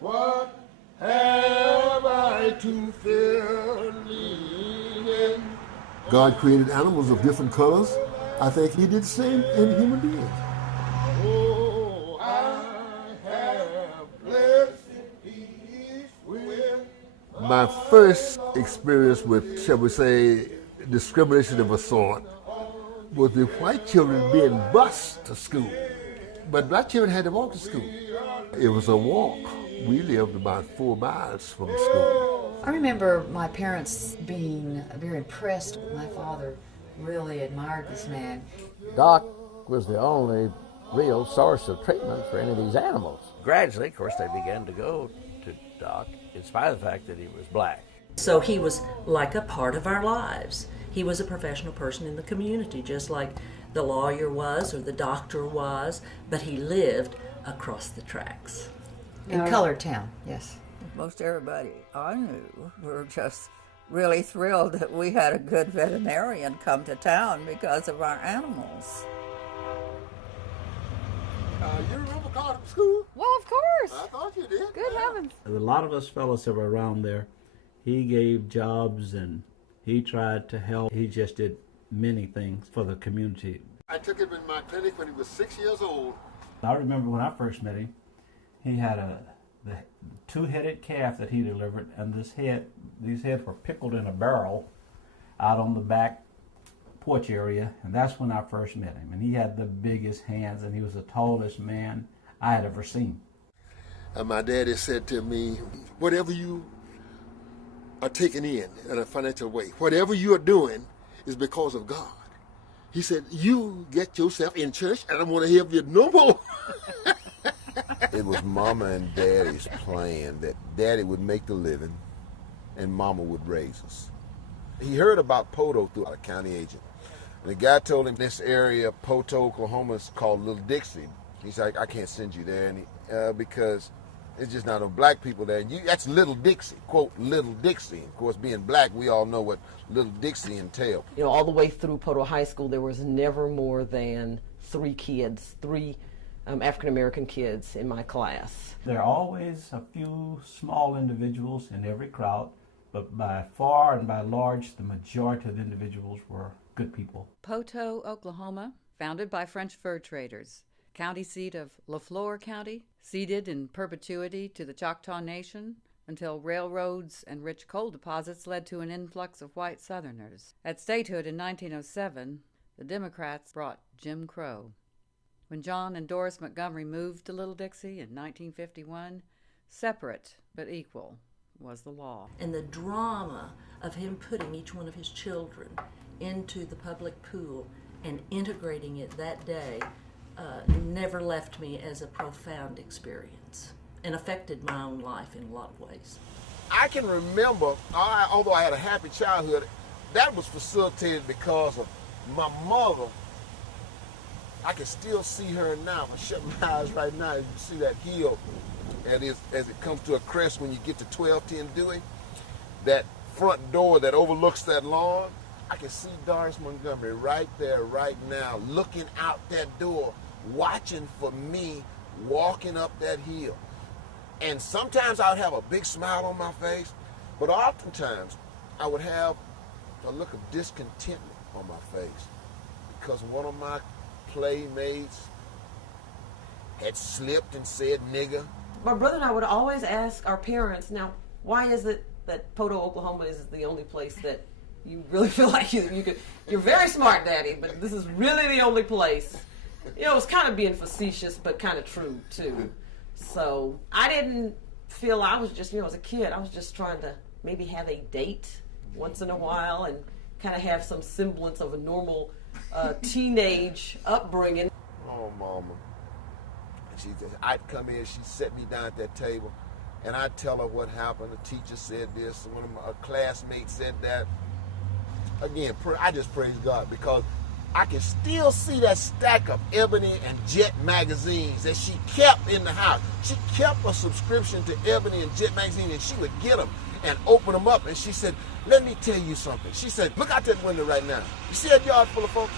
What have I to fear leaning? God created animals of different colors. I think he did the same in human beings. Oh, I have blessed peace with my first experience with, shall we say, discrimination of a sort was with white children being bused to school. But black children had to walk to school. It was a walk. We lived about 4 miles from school. I remember my parents being very impressed. My father really admired this man. Doc was the only real source of treatment for any of these animals. Gradually, of course, they began to go to Doc in spite of the fact that he was black. So he was like a part of our lives. He was a professional person in the community, just like the lawyer was or the doctor was, but he lived across the tracks. In Colored Town, yes. Most everybody I knew were just really thrilled that we had a good veterinarian come to town because of our animals. You remember Carter from school? Well, of course. I thought you did. Good heavens. A lot of us fellows that were around there, he gave jobs and he tried to help. He just did many things for the community. I took him in my clinic when he was 6 years old. I remember when I first met him, he had the 2-headed calf that he delivered, and these heads were pickled in a barrel out on the back porch area, and that's when I first met him. And he had the biggest hands, and he was the tallest man I had ever seen. And my daddy said to me, whatever you are taking in a financial way, whatever you are doing is because of God. He said, you get yourself in church, and I want to help you no more. It was Mama and Daddy's plan that Daddy would make the living and Mama would raise us. He heard about Poto through a county agent. And the guy told him this area, Poto, Oklahoma, is called Little Dixie. He's like, I can't send you there because it's just not no black people there. That's Little Dixie, quote, Little Dixie. Of course, being black, we all know what Little Dixie entailed. You know, all the way through Poto High School, there was never more than 3 African-American kids in my class. There are always a few small individuals in every crowd, but by far and by large, the majority of the individuals were good people. Poto, Oklahoma, founded by French fur traders. County seat of LaFleur County, ceded in perpetuity to the Choctaw Nation until railroads and rich coal deposits led to an influx of white Southerners. At statehood in 1907, the Democrats brought Jim Crow. When John and Doris Montgomery moved to Little Dixie in 1951, separate but equal was the law. And the drama of him putting each one of his children into the public pool and integrating it that day never left me as a profound experience and affected my own life in a lot of ways. I can remember, although I had a happy childhood, that was facilitated because of my mother. I can still see her now. If I shut my eyes right now, you can see that hill as it comes to a crest when you get to 1210 Dewey. That front door that overlooks that lawn, I can see Doris Montgomery right there, right now, looking out that door, watching for me walking up that hill. And sometimes I would have a big smile on my face, but oftentimes I would have a look of discontentment on my face because one of my playmates had slipped and said nigger. My brother and I would always ask our parents, now, why is it that Poto, Oklahoma is the only place that you really feel like you're very smart, Daddy, but this is really the only place? You know, it was kind of being facetious, but kind of true, too. So I didn't feel I was just, as a kid, I was just trying to maybe have a date once in a while and kind of have some semblance of a normal teenage upbringing. Oh, Mama. I'd come in, she'd set me down at that table, and I'd tell her what happened. The teacher said this, and one of my classmates said that. Again, I just praise God because I can still see that stack of Ebony and Jet magazines that she kept in the house. She kept a subscription to Ebony and Jet magazine, and she would get them and open them up. And she said, let me tell you something. She said, look out that window right now. You see that yard full of folks?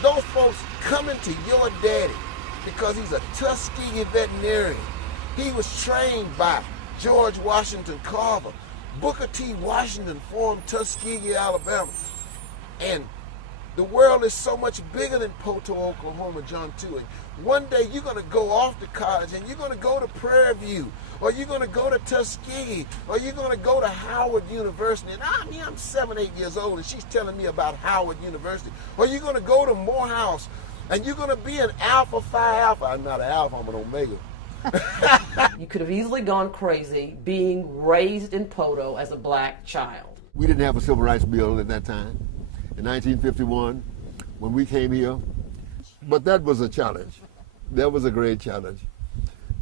Those folks coming to your daddy because he's a Tuskegee veterinarian. He was trained by George Washington Carver. Booker T. Washington formed Tuskegee, Alabama. And the world is so much bigger than Poto, Oklahoma, John too. And one day you're going to go off to college and you're going to go to Prairie View, or you're going to go to Tuskegee, or you're going to go to Howard University. And I mean, I'm 7, 8 years old, and she's telling me about Howard University. Or you're going to go to Morehouse, and you're going to be an Alpha Phi Alpha. I'm not an Alpha, I'm an Omega. You could have easily gone crazy being raised in Poto as a black child. We didn't have a civil rights bill at that time, in 1951, when we came here. But that was a challenge. That was a great challenge.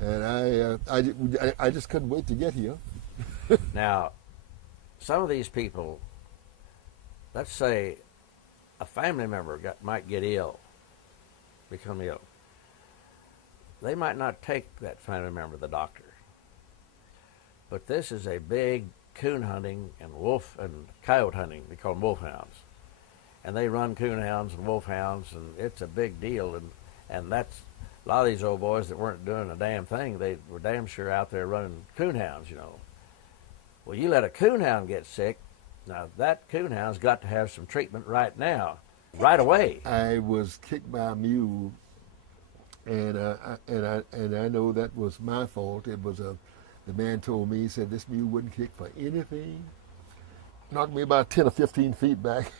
And I just couldn't wait to get here. Now, some of these people, let's say a family member might get ill, become ill. They might not take that family member to the doctor. But this is a big coon hunting and wolf and coyote hunting. They call them wolfhounds. And they run coonhounds and wolfhounds, and it's a big deal. And that's a lot of these old boys that weren't doing a damn thing. They were damn sure out there running coonhounds, you know. Well, you let a coonhound get sick, now that coonhound's got to have some treatment right now, right away. I was kicked by a mule, and I know that was my fault. It was the man told me, he said this mule wouldn't kick for anything. Knocked me about 10 or 15 feet back.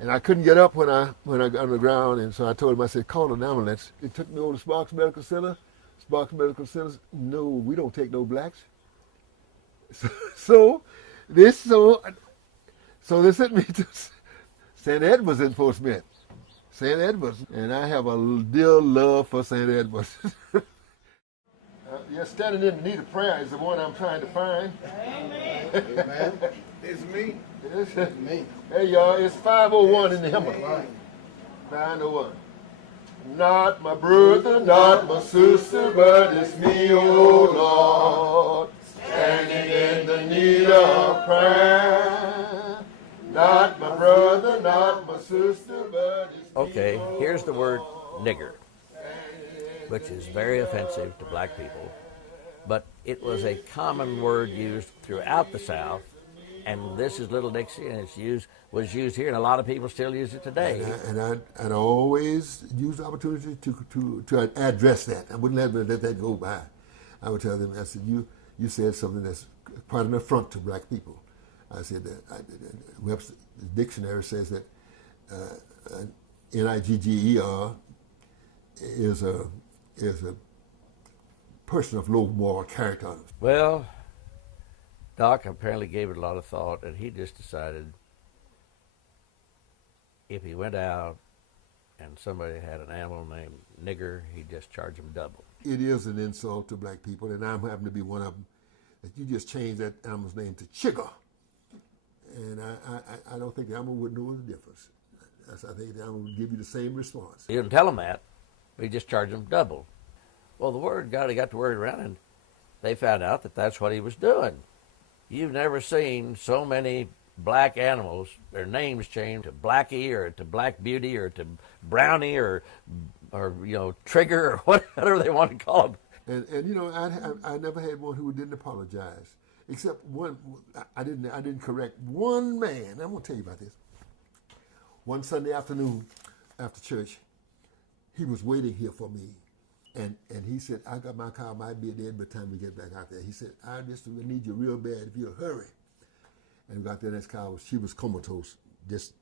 And I couldn't get up when I got on the ground, and so I told him, I said, call an ambulance. It took me over to Sparks Medical Center. Sparks Medical Center, no, we don't take no blacks. So they sent me to St. Edwards Enforcement. St. Edwards. And I have a dear love for St. Edwards. You're standing in need of prayer is the one I'm trying to find. Amen. Amen. It's me. It's me. Hey, y'all, it's 5:01 in the hymn. 9:01. Not my brother, not my sister, but it's me, oh Lord, standing in the need of prayer. Not my brother, not my sister, but it's me, Okay, oh here's the word Lord, nigger, which is very offensive to black people. But it was a common word used throughout the South. And this is Little Dixie, and was used here, and a lot of people still use it today. And I always use the opportunity to address that. I wouldn't let that go by. I would tell them, I said, you said something that's quite an affront to black people. I said that Webster's dictionary says that nigger is a person of low moral character. Well, Doc apparently gave it a lot of thought, and he just decided if he went out and somebody had an animal named nigger, he'd just charge him double. It is an insult to black people, and I happen to be one of them, that you just changed that animal's name to Chigger. And I don't think the animal would know the difference. I think the animal would give you the same response. He didn't tell him that. He just charged him double. Well, the word got the word around, and they found out that that's what he was doing. You've never seen so many black animals, their names changed to Blackie or to Black Beauty or to Brownie or Trigger or whatever they want to call them. And I never had one who didn't apologize, except one. I didn't correct one man. I'm gonna tell you about this. One Sunday afternoon after church, he was waiting here for me. And he said, I got my car, might be dead by the time we get back out there. He said, I just need you real bad if you'll hurry. And we got there, and this car she was comatose, just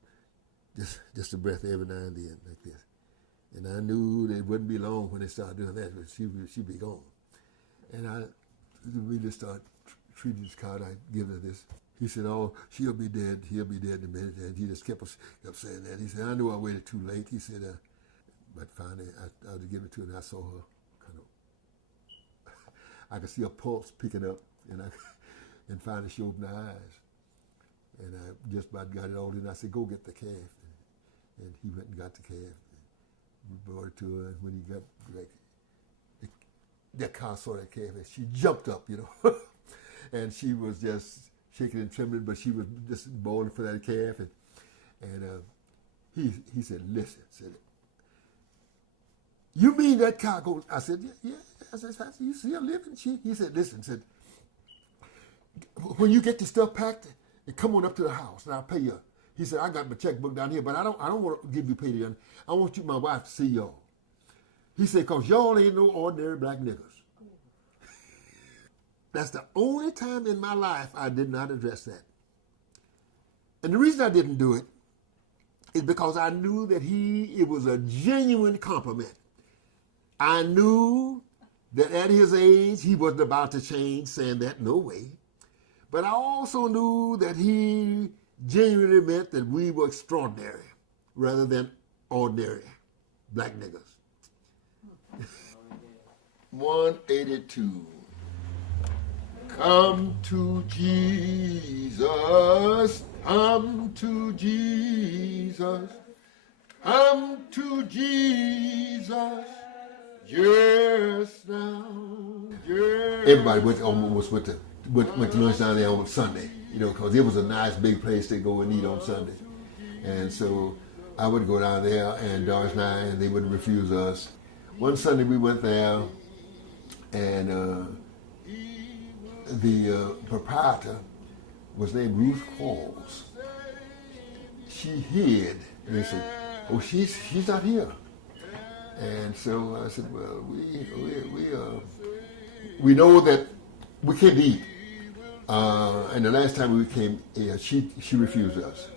a breath every now and then like this. And I knew that it wouldn't be long when they started doing that, but she'd be gone. And we just started treating this car, and I give her this. He said, oh, she'll be dead in a minute. And he just kept saying that. He said, I knew I waited too late. He said, but finally, I was giving it to her, and I saw her kind of. I could see her pulse picking up, and finally she opened her eyes, and I just about got it all in. I said, "Go get the calf," and he went and got the calf. We brought it to her, and when he got that car saw that calf, and she jumped up, and she was just shaking and trembling, but she was just bawling for that calf, and he said, "Listen," said. You mean that car goes? I said, yeah. I said, you see her living? He said, listen, said, when you get your stuff packed, come on up to the house and I'll pay you. He said, I got my checkbook down here, but I don't want to give you pay to. I want my wife to see y'all. He said, because y'all ain't no ordinary black niggas. That's the only time in my life I did not address that. And the reason I didn't do it is because I knew that it was a genuine compliment. I knew that at his age, he wasn't about to change, saying that, no way. But I also knew that he genuinely meant that we were extraordinary rather than ordinary black niggas. 182. Come to Jesus, come to Jesus, come to Jesus. Yes, now. Yes. Everybody went to lunch down there on Sunday, because it was a nice big place to go and eat on Sunday. And so I would go down there, and Doris and I, and they wouldn't refuse us. One Sunday we went there, and the proprietor was named Ruth Qualls. She hid, and they said, "Oh, she's not here." And so I said, "Well, we know that we can't eat." And the last time we came, she refused us.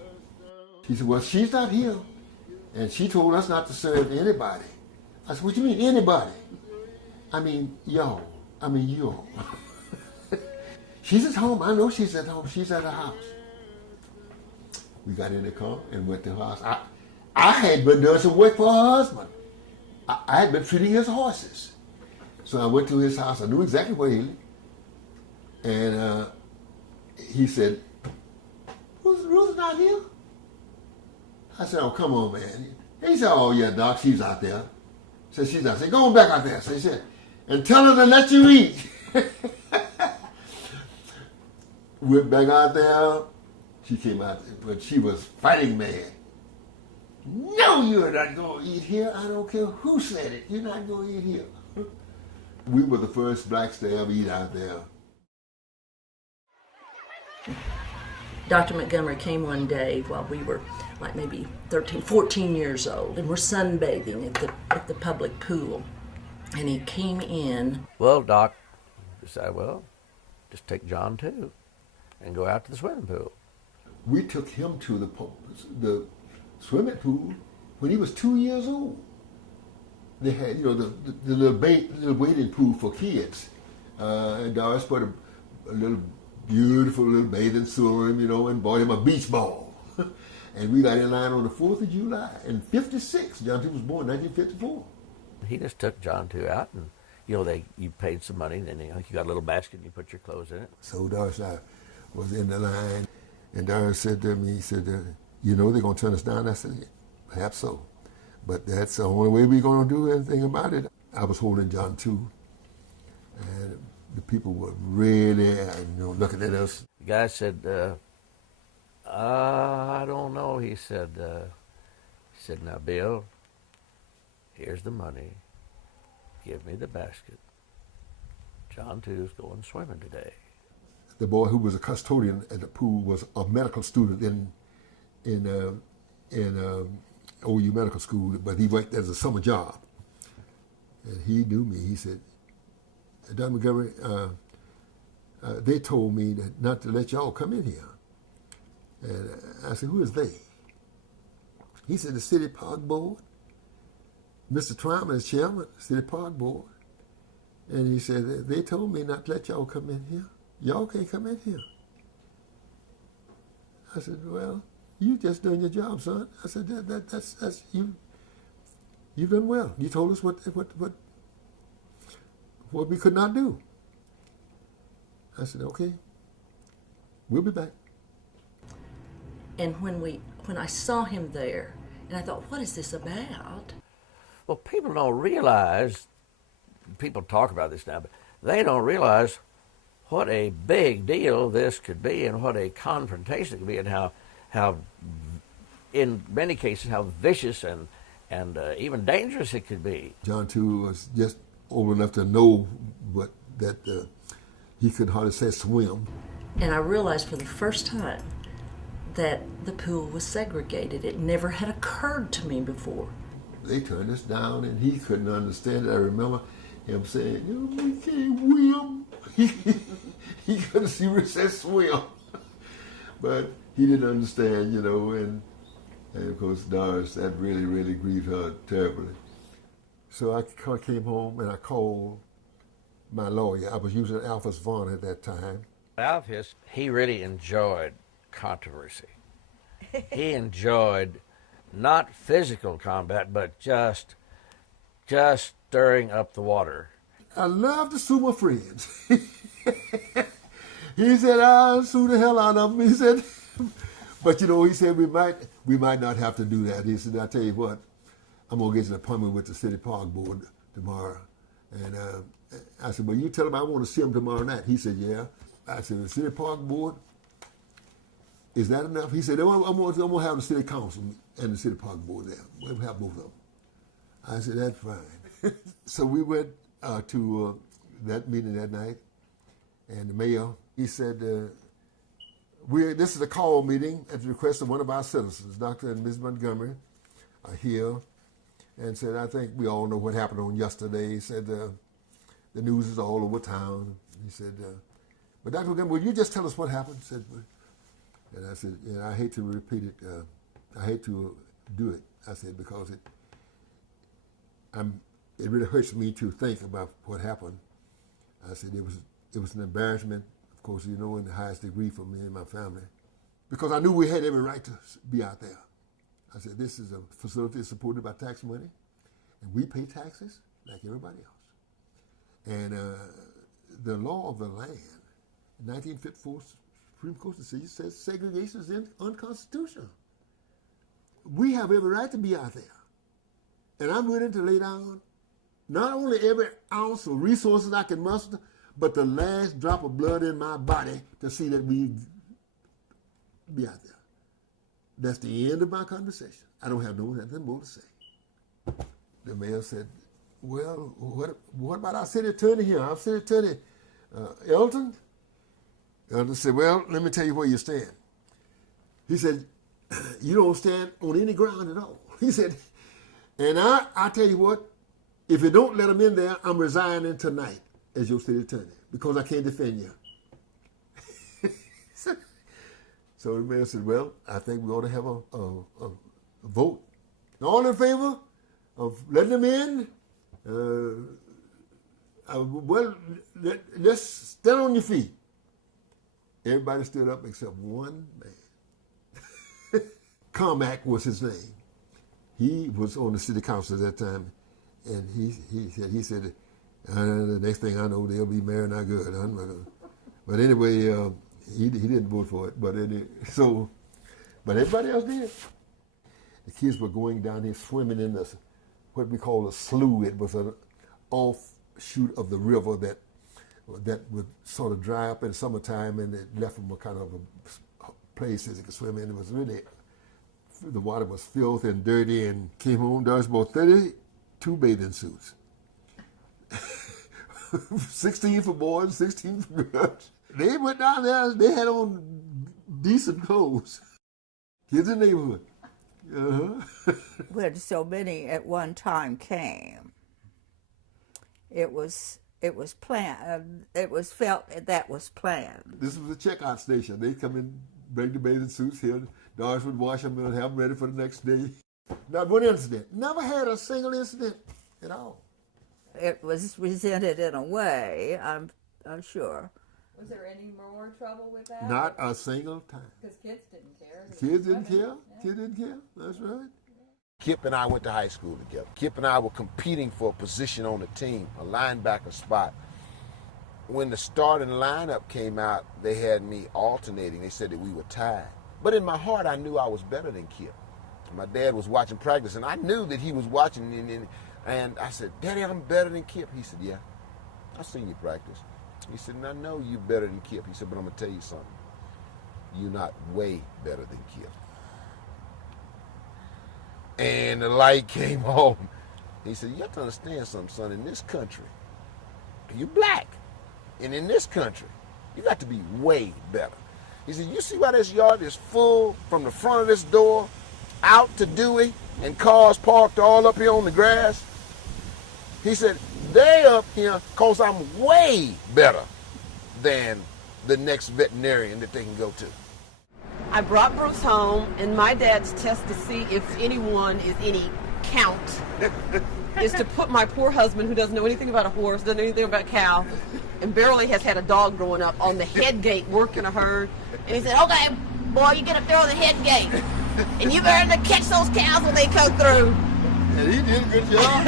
She said, "Well, she's not here, and she told us not to serve anybody." I said, "What do you mean anybody?" "I mean y'all. I mean you all." "She's at home. I know she's at home. She's at her house." We got in the car and went to her house. I had been doing some work for her husband. I had been treating his horses. So I went to his house. I knew exactly where he lived. And he said, Ruth's not here? I said, "Oh, come on, man." He said, "Oh, yeah, Doc, she's out there." I said, "She's out there." I said, "Go on back out there." So he said, "And tell her to let you eat." Went back out there. She came out there, but she was fighting mad. "No, you're not going to eat here. I don't care who said it. You're not going to eat here." We were the first blacks to ever eat out there. Dr. Montgomery came one day while we were like maybe 13, 14 years old, and we're sunbathing at the public pool. And he came in. Well, Doc decided, well, just take John too and go out to the swimming pool. We took him to the swimming pool when he was 2 years old. They had, the little wading pool for kids. And Doris put a little beautiful little bathing suit on him, and bought him a beach ball. And we got in line on the 4th of July in 56. John 2 was born in 1954. He just took John 2 out, and you paid some money, and then you got a little basket, and you put your clothes in it. So Doris and I was in the line, and Doris said to me, he said, "They're going to turn us down?" I said, "Yeah, perhaps so. But that's the only way we're going to do anything about it." I was holding John 2, and the people were really, looking at us. The guy said, "I don't know." He said, "Now, Bill, here's the money. Give me the basket. John 2's going swimming today." The boy who was a custodian at the pool was a medical student in OU Medical School, but he worked as a summer job. And he knew me. He said, "Dr. Montgomery, they told me not to let y'all come in here." And I said, "Who is they?" He said, "The City Park Board. Mr. Twyman is chairman of the City Park Board." And he said, "They told me not to let y'all come in here. Y'all can't come in here." I said, "Well, you just doing your job, son." I said, "That's you. You've done well. You told us what we could not do." I said, "Okay, we'll be back." And when I saw him there, and I thought, what is this about? Well, people don't realize, people talk about this now, but they don't realize what a big deal this could be and what a confrontation it could be, and how in many cases, how vicious and even dangerous it could be. John, too, was just old enough to know but that he could hardly say swim. And I realized for the first time that the pool was segregated. It never had occurred to me before. They turned us down, and he couldn't understand it. I remember him saying, we can't swim. He couldn't see where it said swim. But he didn't understand, and of course, Doris, that really, really grieved her terribly. So I came home and I called my lawyer. I was using Alphys Vaughn at that time. Alphys, he really enjoyed controversy. He enjoyed not physical combat, but just stirring up the water. I love to sue my friends. He said, I'll sue the hell out of them. He said, but he said we might not have to do that. He said, I'll tell you what, I'm gonna get an appointment with the city park board tomorrow. And I said, well, you tell him I want to see him tomorrow night. He said, yeah. I said, the city park board, is that enough? He said, I'm gonna have the city council and the city park board there. We'll have both of them. I said, that's fine. So we went to that meeting that night, and the mayor, he said, this is a call meeting at the request of one of our citizens. Dr. and Ms. Montgomery are here, and said, I think we all know what happened on yesterday. He said, the news is all over town. He said, but Dr. Montgomery, will you just tell us what happened? Said, and I said, I hate to repeat it. I hate to do it. I said, because it really hurts me to think about what happened. I said, it was an embarrassment, of course, in the highest degree for me and my family, because I knew we had every right to be out there. I said, this is a facility supported by tax money, and we pay taxes like everybody else. And the law of the land, 1954 Supreme Court decision, says segregation is unconstitutional. We have every right to be out there. And I'm willing to lay down not only every ounce of resources I can muster, but the last drop of blood in my body to see that we be out there. That's the end of my conversation. I don't have nothing more to say. The mayor said, well, what about our city attorney here? Our city attorney, Elton? Elton said, well, let me tell you where you stand. He said, you don't stand on any ground at all. He said, and I tell you what, if you don't let them in there, I'm resigning tonight as your city attorney because I can't defend you. So the mayor said, well, I think we ought to have a vote. All in favor of letting them in? Well, let's stand on your feet. Everybody stood up except one man. Carmack was his name. He was on the city council at that time, and he said, the next thing I know, they'll be married not good. But anyway, he didn't vote for it. But everybody else did. The kids were going down here swimming in what we call a slough. It was an offshoot of the river that would sort of dry up in summertime, and it left them a kind of a place that they could swim in. It was really, the water was filthy and dirty, and came home. There was about 32 bathing suits. 16 for boys, 16 for girls. They went down there, they had on decent clothes. Kids in the neighborhood. When so many at one time came, it was planned. It was felt that was planned. This was a checkout station. They'd come in, bring the bathing suits here. Doris would wash them and have them ready for the next day. Not one incident. Never had a single incident at all. It was resented in a way, I'm sure. Was there any more trouble with that? Not a single time. Because kids didn't care. Kids didn't care. Kids didn't care. That's right. Kip and I went to high school together. Kip and I were competing for a position on the team, a linebacker spot. When the starting lineup came out, they had me alternating. They said that we were tied. But in my heart, I knew I was better than Kip. My dad was watching practice, and I knew that he was watching. And I said, Daddy, I'm better than Kip. He said, yeah, I seen you practice. He said, and I know you're better than Kip. He said, but I'm going to tell you something. You're not way better than Kip. and the light came on. He said, you have to understand something, son. In this country, you black. And in this country, you got to be way better. He said, you see why this yard is full from the front of this door out to Dewey and cars parked all up here on the grass? He said, they up here because I'm way better than the next veterinarian that they can go to. I brought Bruce home, and my dad's test to see if anyone is any count is to put my poor husband, who doesn't know anything about a horse, doesn't know anything about a cow, and barely has had a dog growing up, on the head gate working a herd. And he said, okay, boy, you get up there on the head gate, and you better to catch those cows when they come through. And he did a good job.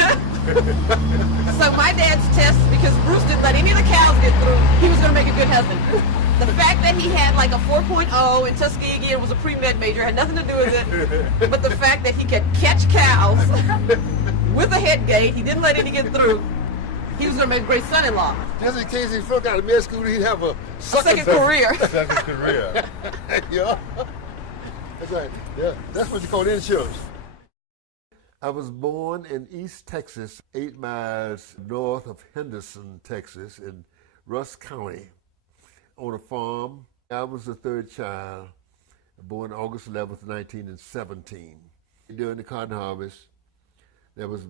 So my dad's test, because Bruce didn't let any of the cows get through, he was going to make a good husband. The fact that he had like a 4.0 in Tuskegee and was a pre-med major had nothing to do with it. But the fact that he could catch cows with a head gate, he didn't let any get through, he was going to make a great son-in-law. Just in case he flunked out of med school, he'd have a second career. Second career. Yeah. That's right. Yeah. That's what you call insurance. I was born in East Texas, 8 miles north of Henderson, Texas, in Rusk County, on a farm. I was the third child, born August 11th, 1917. During the cotton harvest, there was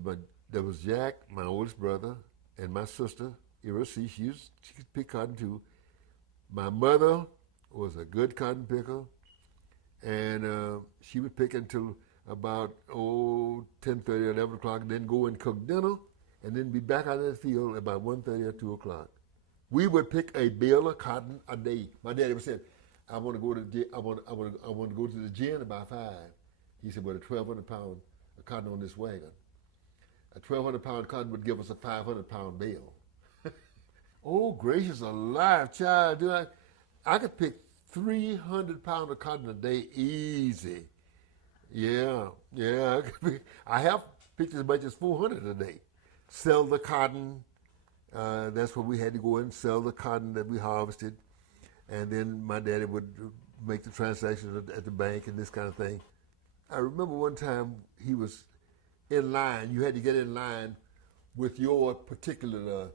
Jack, my oldest brother, and my sister, Ira C. She could pick cotton too. My mother was a good cotton picker, and she would pick until about 10:30 or 11 o'clock, and then go and cook dinner, and then be back out in the field about 1:30 or 2 o'clock. We would pick a bale of cotton a day. My daddy would say, I want to go to the gin about 5. He said, well, a 1,200 pound of cotton on this wagon. A 1,200 pound cotton would give us a 500 pound bale. Oh, gracious alive, child. Dude, I could pick 300 pounds of cotton a day easy. Yeah. I have picked as much as 400 a day. Sell the cotton. That's where we had to go and sell the cotton that we harvested. And then my daddy would make the transactions at the bank and this kind of thing. I remember one time he was in line. You had to get in line with your particular,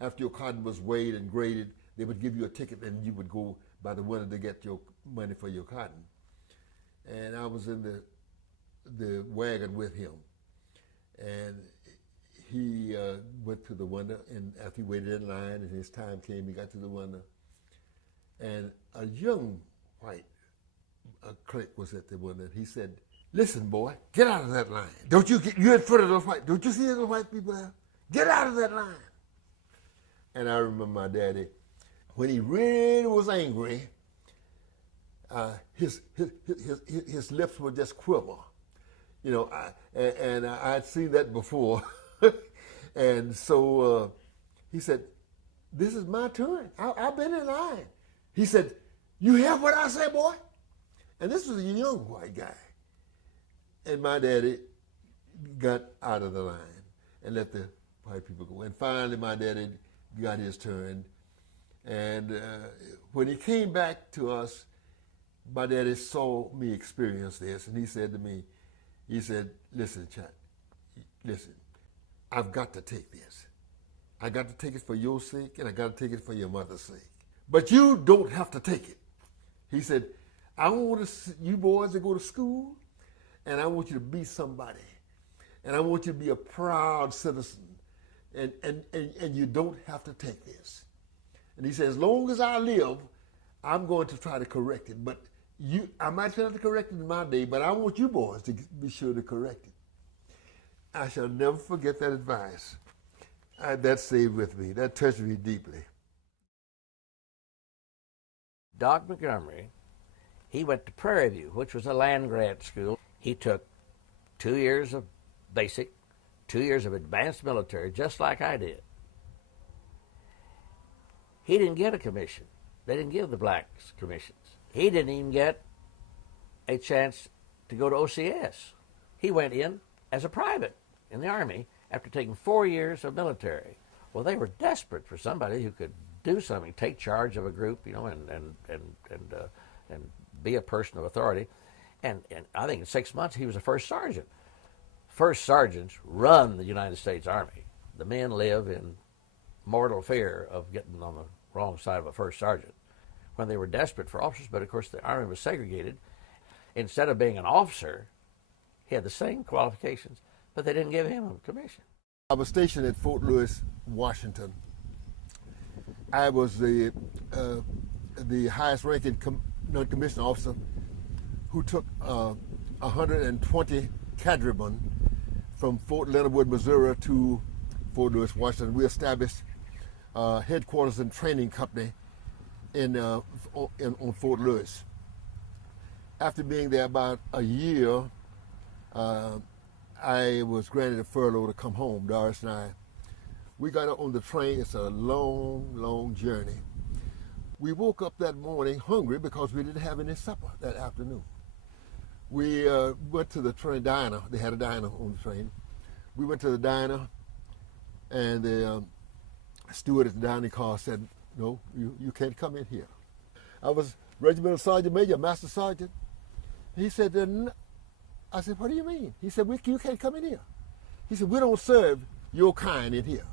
after your cotton was weighed and graded, they would give you a ticket and you would go by the winner to get your money for your cotton. And I was in the wagon with him. And he went to the window, and after he waited in line and his time came, he got to the window. And a young white clerk was at the window, and he said, listen, boy, get out of that line. You're in front of those white, don't you see those white people there? Get out of that line. And I remember my daddy, when he really was angry, his lips would just quiver. You know, I'd seen that before. And so he said, this is my turn. I've been in line. He said, you hear what I say, boy? And this was a young white guy. And my daddy got out of the line and let the white people go. And finally, my daddy got his turn. And when he came back to us, my daddy saw me experience this, and he said to me, he said, listen, Chat, listen, I've got to take this. I got to take it for your sake, and I got to take it for your mother's sake. But you don't have to take it. He said, I want you boys to go to school, and I want you to be somebody. And I want you to be a proud citizen. And you don't have to take this. And he said, as long as I live, I'm going to try to correct it. But I might try to correct it in my day, but I want you boys to be sure to correct it. I shall never forget that advice. That stayed with me. That touched me deeply. Doc Montgomery, he went to Prairie View, which was a land grant school. He took 2 years of basic, 2 years of advanced military, just like I did. He didn't get a commission. They didn't give the blacks commissions. He didn't even get a chance to go to OCS. He went in as a private in the Army after taking 4 years of military. Well, they were desperate for somebody who could do something, take charge of a group, you know, and be a person of authority. And I think in 6 months he was a first sergeant. First sergeants run the United States Army. The men live in mortal fear of getting on the wrong side of a first sergeant when they were desperate for officers. But of course, the Army was segregated. Instead of being an officer, he had the same qualifications, but they didn't give him a commission. I was stationed at Fort Lewis, Washington. I was the highest ranking non-commissioned officer who took 120 cadremen from Fort Leonard Wood, Missouri to Fort Lewis, Washington. We established headquarters and training company on Fort Lewis. After being there about a year, I was granted a furlough to come home, Doris and I. We got on the train. It's a long, long journey. We woke up that morning hungry because we didn't have any supper that afternoon. We went to the train diner. They had a diner on the train. We went to the diner, and the steward at the dining car said, "No, you can't come in here." I was Regimental Sergeant Major, Master Sergeant. He said, I said, "What do you mean?" He said, "You can't come in here." He said, "We don't serve your kind in here."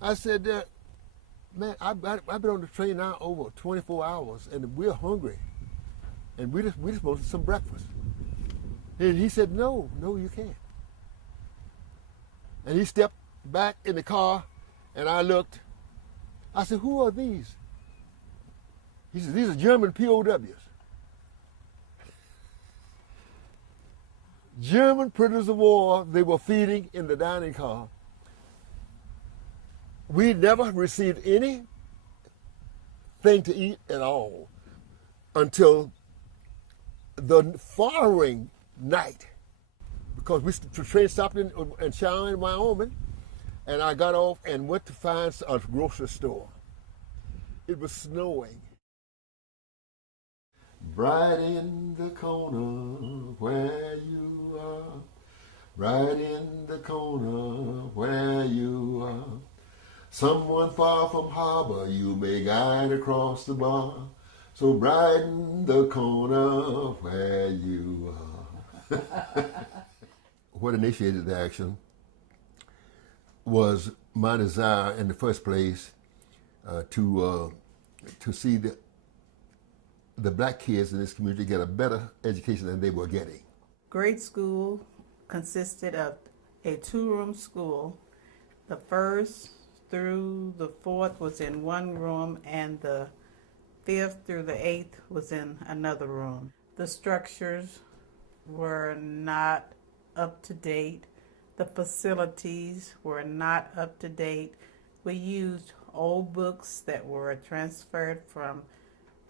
I said, "Man, I've been on the train now over 24 hours, and we're hungry, and we just wanted some breakfast." And he said, no, you can't." And he stepped back in the car, and I looked. I said, "Who are these?" He said, "These are German POWs. German prisoners of war they were feeding in the dining car. We never received anything to eat at all until the following night, because the train stopped in Cheyenne, Wyoming, and I got off and went to find a grocery store. It was snowing. Bright in the corner where you are, right in the corner where you are, someone far from harbor you may guide across the bar, so brighten the corner where you are. What initiated the action was my desire in the first place to see the black kids in this community get a better education than they were getting. Grade school consisted of a two-room school. The first through the fourth was in one room, and the fifth through the eighth was in another room. The structures were not up to date. The facilities were not up to date. We used old books that were transferred from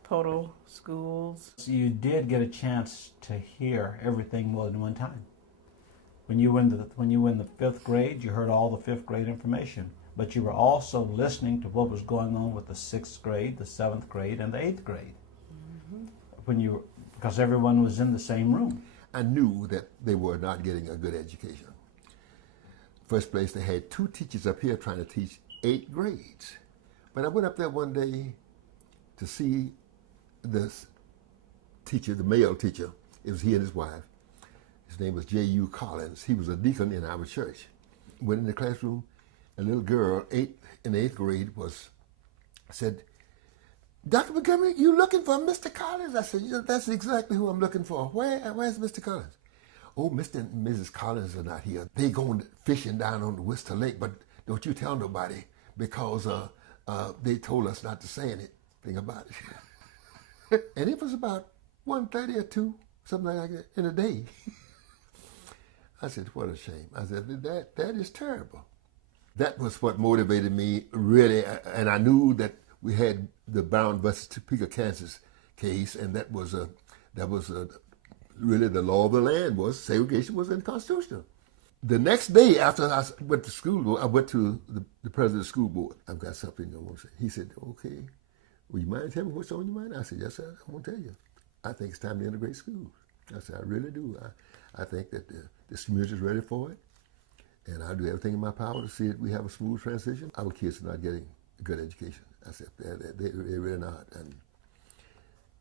total schools. So you did get a chance to hear everything more than one time. When you were in the fifth grade, you heard all the fifth grade information, but you were also listening to what was going on with the sixth grade, the seventh grade, and the eighth grade. Mm-hmm. Because everyone was in the same room. I knew that they were not getting a good education. First place, they had two teachers up here trying to teach 8 grades. But I went up there one day to see this teacher, the male teacher. It was he and his wife. His name was J.U. Collins. He was a deacon in our church. Went in the classroom, a little girl, in the 8th grade, said, "Dr. Montgomery, you looking for Mr. Collins?" I said, "Yeah, that's exactly who I'm looking for. Where's Mr. Collins?" "Oh, Mr. and Mrs. Collins are not here. They going fishing down on the Worcester Lake, but don't you tell nobody, because they told us not to say anything about it." And it was about 1:30 or 2, something like that, in a day. I said, "What a shame." I said, that is terrible. That was what motivated me, really, and I knew that we had the Brown versus Topeka, Kansas case, and that was really the law of the land. Was segregation was unconstitutional. The next day after I went to school, I went to the president of the school board. "I've got something I want to say." He said, "Okay, will you mind telling me what's on your mind?" I said, "Yes, sir, I want to tell you. I think it's time to integrate schools." I said, "I really do. I think that this community is ready for it, and I'll do everything in my power to see that we have a smooth transition. Our kids are not getting a good education." I said, they're really not. And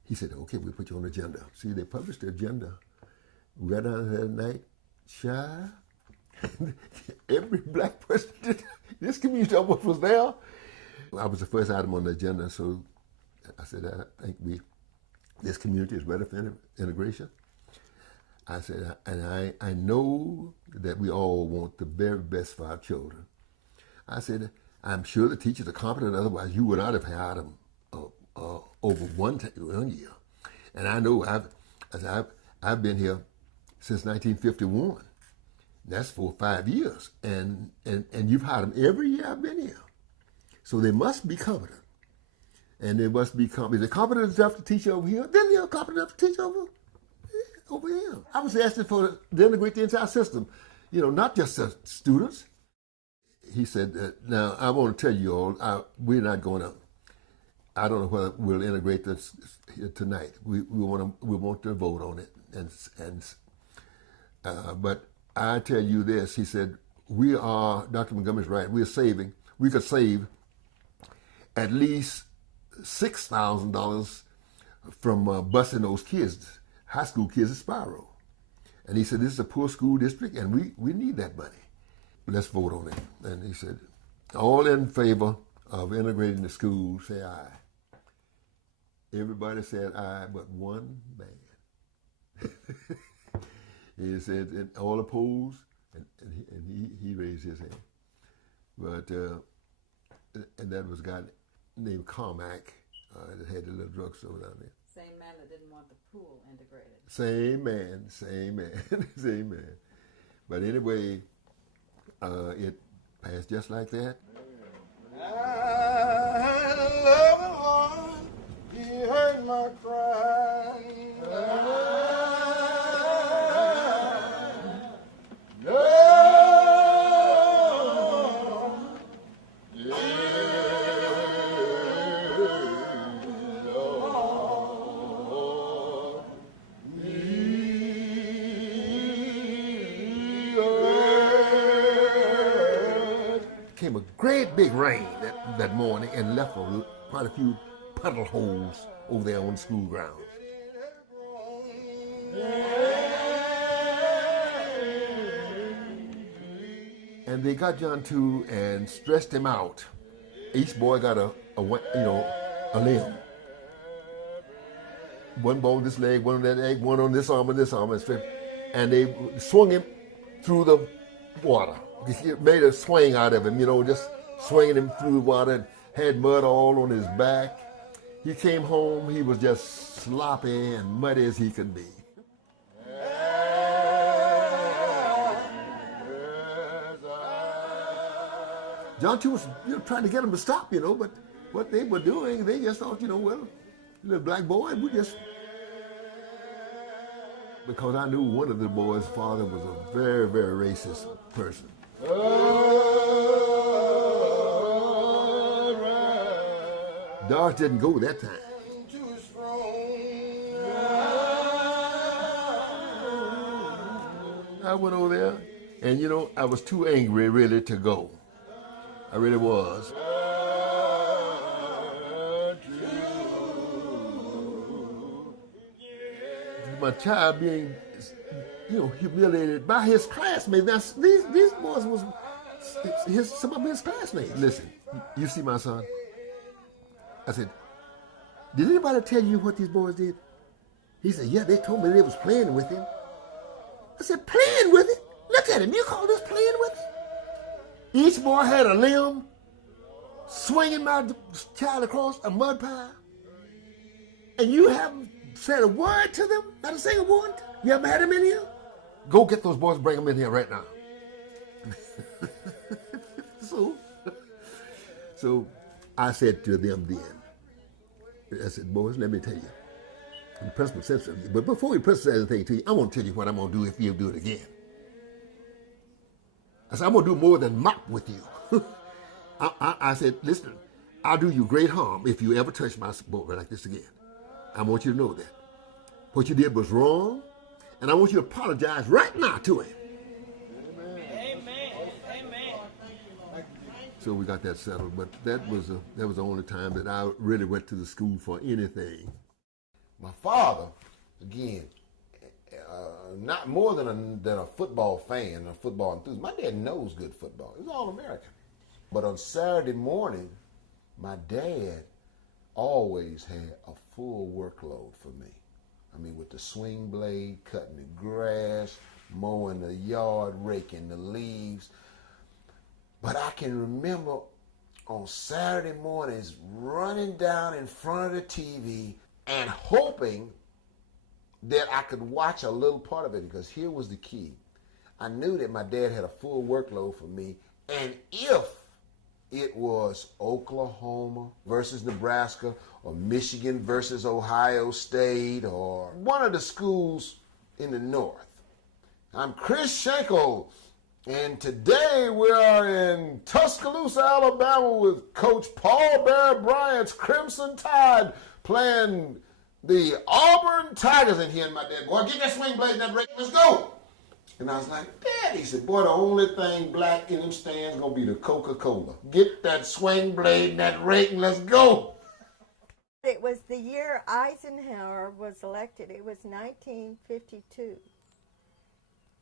he said, "Okay, we'll put you on the agenda." See, they published the agenda. We got down there that night. child, every black person in this community almost was there. I was the first item on the agenda, so I said, I think this community is ready for integration. I said, and I know that we all want the very best for our children. I said, I'm sure the teachers are competent, otherwise you would not have hired them over one year. And I know I've been here since 1951. That's 4 or 5 years. And you've hired them every year I've been here. So they must be competent. And they must be competent. If they're competent enough to teach over here, then they're competent enough to teach over here. I was asking to integrate the entire system, not just the students. He said, now I want to tell you all, we're not going to, I don't know whether we'll integrate this tonight. We want to vote on it. But I tell you this, he said, Dr. Montgomery's right, we could save at least $6,000 from busing those kids, high school kids at Spiral. And he said, this is a poor school district and we need that money. Let's vote on it. And he said, all in favor of integrating the school, say aye. Everybody said aye, but one man. He said, and all opposed, and he raised his hand. But, and that was a guy named Carmack that had the little drugstore down there. Same man that didn't want the pool integrated. Same man, same man. But anyway, it passed just like that. I love the Lord, He heard my cry. Came a great big rain that morning and left quite a few puddle holes over there on the school grounds. And they got John too and stretched him out. Each boy got a limb. One bone on this leg, one on that leg, one on this arm and this arm. And they swung him through the water. He made a swing out of him, just swinging him through the water and had mud all on his back. He came home, he was just sloppy and muddy as he could be. John too was trying to get him to stop, but what they were doing, they just thought, little black boy, because I knew one of the boys' father was a very, very racist person. Doris didn't go that time. I went over there, and I was too angry really to go. I really was. My child being, humiliated by his classmates. Now, these boys was some of his classmates. Listen, you see my son? I said, did anybody tell you what these boys did? He said, yeah, they told me they was playing with him. I said, playing with him? Look at him, you call this playing with him? Each boy had a limb, swinging my child across a mud pile, and you haven't said a word to them? Not a single one? You haven't had them in here? Go get those boys, bring them in here right now. So I said to them then, I said, boys, let me tell you, the principal said something, but before the principal says anything to you, I want to tell you what I'm going to do if you do it again. I said, I'm going to do more than mop with you. I said, listen, I'll do you great harm if you ever touch my boy like this again. I want you to know that. What you did was wrong, and I want you to apologize right now to him. Amen. So we got that settled, but that was the only time that I really went to the school for anything. My father, again, not more than a football fan, a football enthusiast. My dad knows good football. He's All-American. But on Saturday morning, my dad always had a full workload for me. I mean, with the swing blade, cutting the grass, mowing the yard, raking the leaves. But I can remember on Saturday mornings running down in front of the TV and hoping that I could watch a little part of it, because here was the key. I knew that my dad had a full workload for me, and if it was Oklahoma versus Nebraska, or Michigan versus Ohio State, or one of the schools in the North. I'm Chris Schenkel, and today we are in Tuscaloosa, Alabama with Coach Paul Bear Bryant's Crimson Tide playing the Auburn Tigers. In here, and my dad, boy, get that swing blade in that rake, let's go. And I was like, Dad, he said, boy, the only thing black in them stands gonna be the Coca-Cola. Get that swing blade in that rake and let's go. It was the year Eisenhower was elected. It was 1952.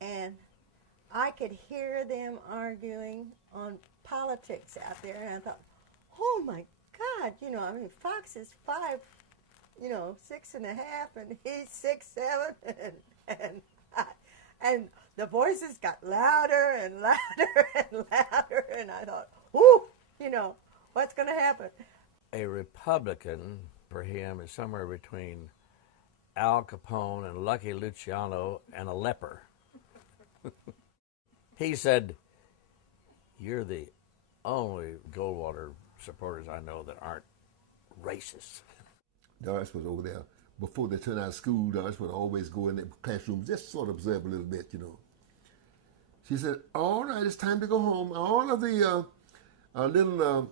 And I could hear them arguing on politics out there. And I thought, oh my God, I mean, Fox is 5, 6.5, and he's 6'7", and the voices got louder and louder and louder, and I thought, whoo, what's going to happen? A Republican, for him, is somewhere between Al Capone and Lucky Luciano and a leper. He said, you're the only Goldwater supporters I know that aren't racist. Doris was over there. Before they turned out of school, Doris would always go in the classroom, just sort of observe a little bit, She said, all right, it's time to go home. All of the little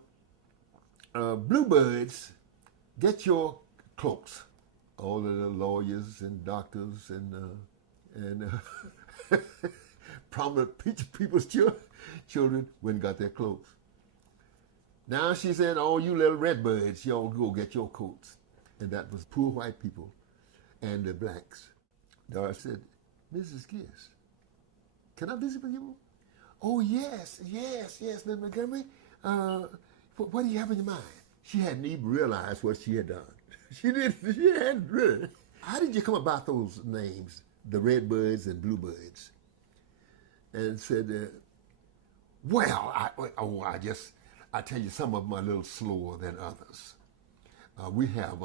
bluebirds, get your cloaks. All the little lawyers and doctors and prominent people's children went and got their cloaks. Now she said, all you little redbirds, y'all go get your coats. And that was poor white people and the blacks. Doris said, Mrs. Giss, can I visit with you? Oh, yes, Miss Montgomery. What do you have in your mind? She hadn't even realized what she had done. She hadn't really. How did you come about those names, the redbirds and bluebirds? And said, I tell you, some of them are a little slower than others. We have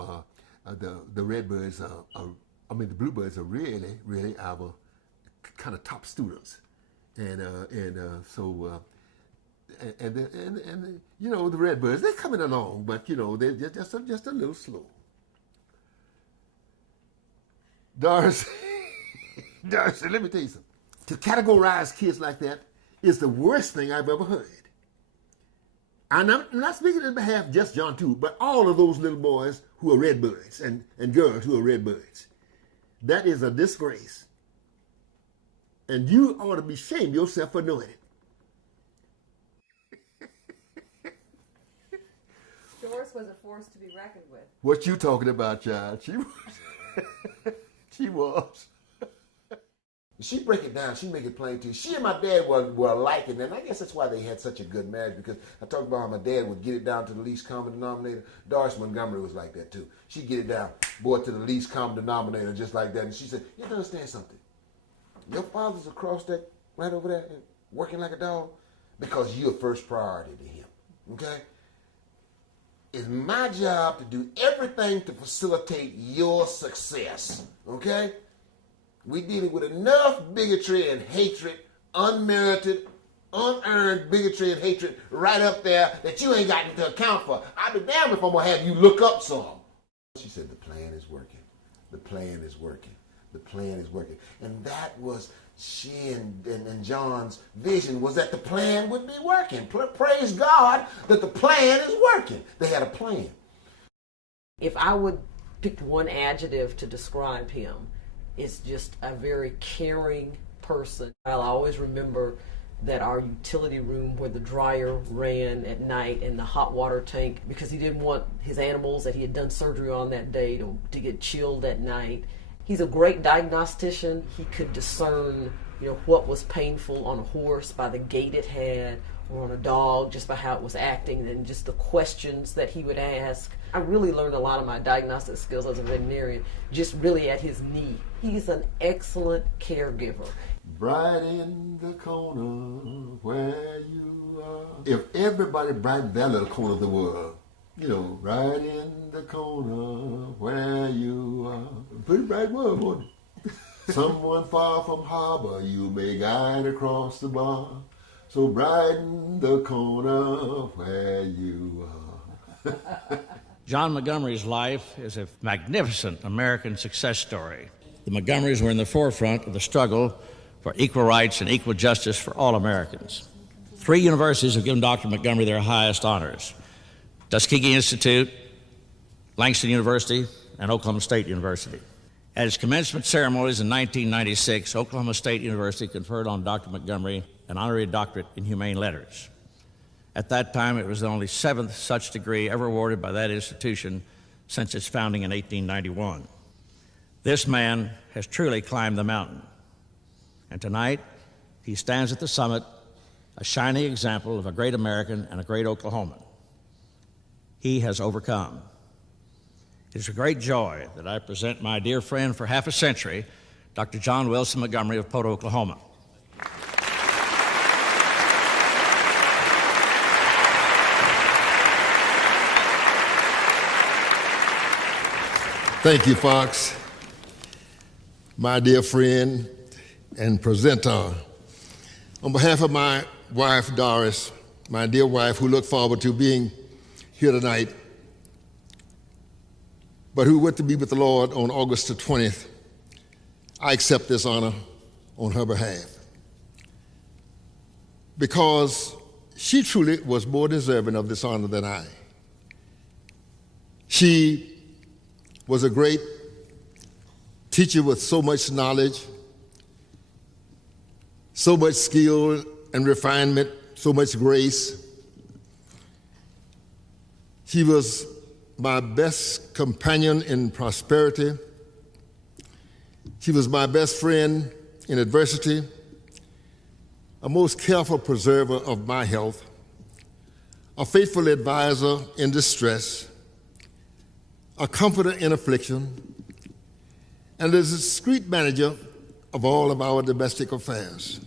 the redbirds, the bluebirds are really our kind of top students. And the redbirds, they're coming along, but they're just a little slow. Doris, let me tell you something. To categorize kids like that is the worst thing I've ever heard. I'm not speaking on behalf of just John too, but all of those little boys who are redbirds and girls who are redbirds. That is a disgrace. And you ought to be ashamed yourself for doing it. Doris was a force to be reckoned with. What you talking about, child? She was. She break it down. She make it plain to you. She and my dad were alike, and I guess that's why they had such a good marriage, because I talked about how my dad would get it down to the least common denominator. Doris Montgomery was like that too. She'd get it down, boy, to the least common denominator, just like that. And she said, you have to understand something. Your father's across that, right over there, working like a dog, because you're first priority to him, okay? It's my job to do everything to facilitate your success, okay? We dealing with enough bigotry and hatred, unmerited, unearned bigotry and hatred right up there that you ain't got to account for. I'll be damned if I'm going to have you look up some. She said, the plan is working. The plan is working. The plan is working. And that was she and John's vision, was that the plan would be working. Praise God that the plan is working. They had a plan. If I would pick one adjective to describe him, it's just a very caring person. I'll always remember that our utility room where the dryer ran at night and the hot water tank, because he didn't want his animals that he had done surgery on that day to get chilled at night. He's a great diagnostician. He could discern, what was painful on a horse by the gait it had, or on a dog just by how it was acting, and just the questions that he would ask. I really learned a lot of my diagnostic skills as a veterinarian just really at his knee. He's an excellent caregiver. Bright in the corner where you are. If everybody brightened that little corner of the world, right in the corner where you are. Pretty bright world, wasn't it? Someone far from harbor you may guide across the bar. So brighten the corner where you are. John Montgomery's life is a magnificent American success story. The Montgomerys were in the forefront of the struggle for equal rights and equal justice for all Americans. 3 universities have given Dr. Montgomery their highest honors: Tuskegee Institute, Langston University, and Oklahoma State University. At its commencement ceremonies in 1996, Oklahoma State University conferred on Dr. Montgomery an honorary doctorate in humane letters. At that time, it was the only 7th such degree ever awarded by that institution since its founding in 1891. This man has truly climbed the mountain. And tonight, he stands at the summit, a shining example of a great American and a great Oklahoman. He has overcome. It is a great joy that I present my dear friend for half a century, Dr. John Wilson Montgomery of Poto, Oklahoma. Thank you, Fox. My dear friend and presenter, on behalf of my wife, Doris, my dear wife, who looked forward to being here tonight, but who went to be with the Lord on August the 20th, I accept this honor on her behalf. Because she truly was more deserving of this honor than I. She was a great teacher with so much knowledge, so much skill and refinement, so much grace. She was my best companion in prosperity. She was my best friend in adversity, a most careful preserver of my health, a faithful advisor in distress, a comforter in affliction, and a discreet manager of all of our domestic affairs.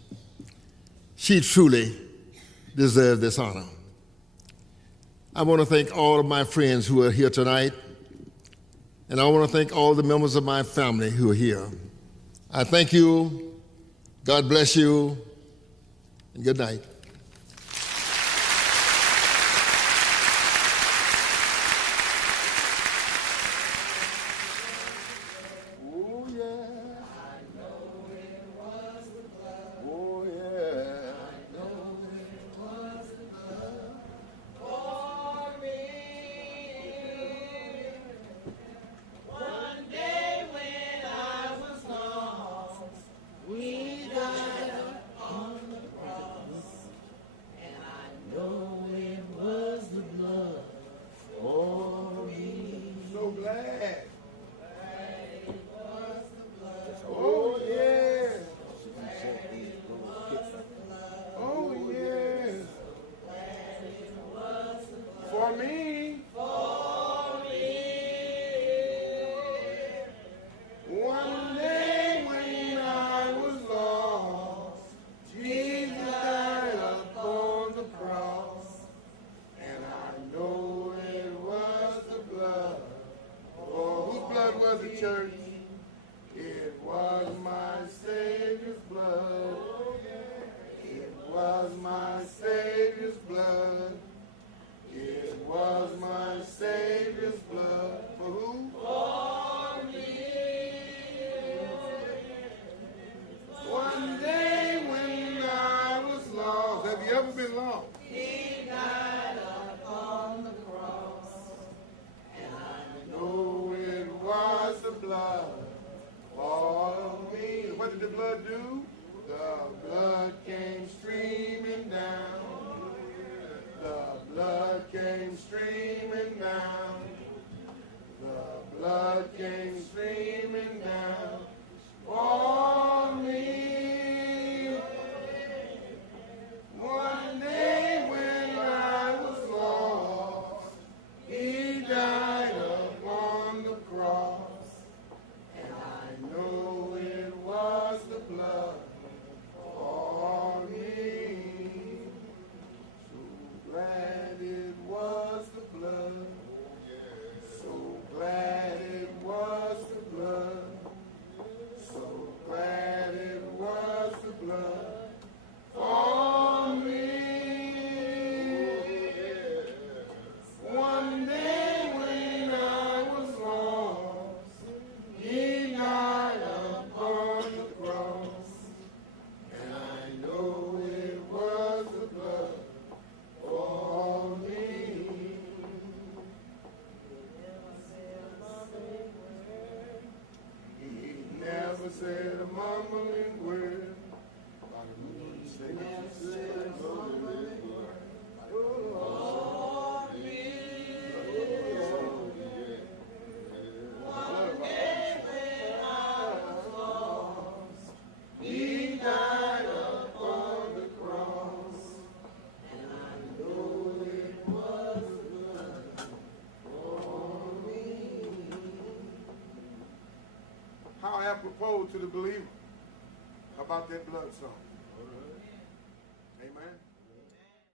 She truly deserved this honor. I want to thank all of my friends who are here tonight, and I want to thank all the members of my family who are here. I thank you, God bless you, and good night. Church, it was my Savior's blood. It was my Savior's blood. It was my Savior's blood. For who? For me. One day when I was lost. Have you ever been lost? He died upon the cross. And I know it was the blood for me. What did the blood do? The blood came streaming down. The blood came streaming down. The blood came streaming down. forward to the believer about that blood song.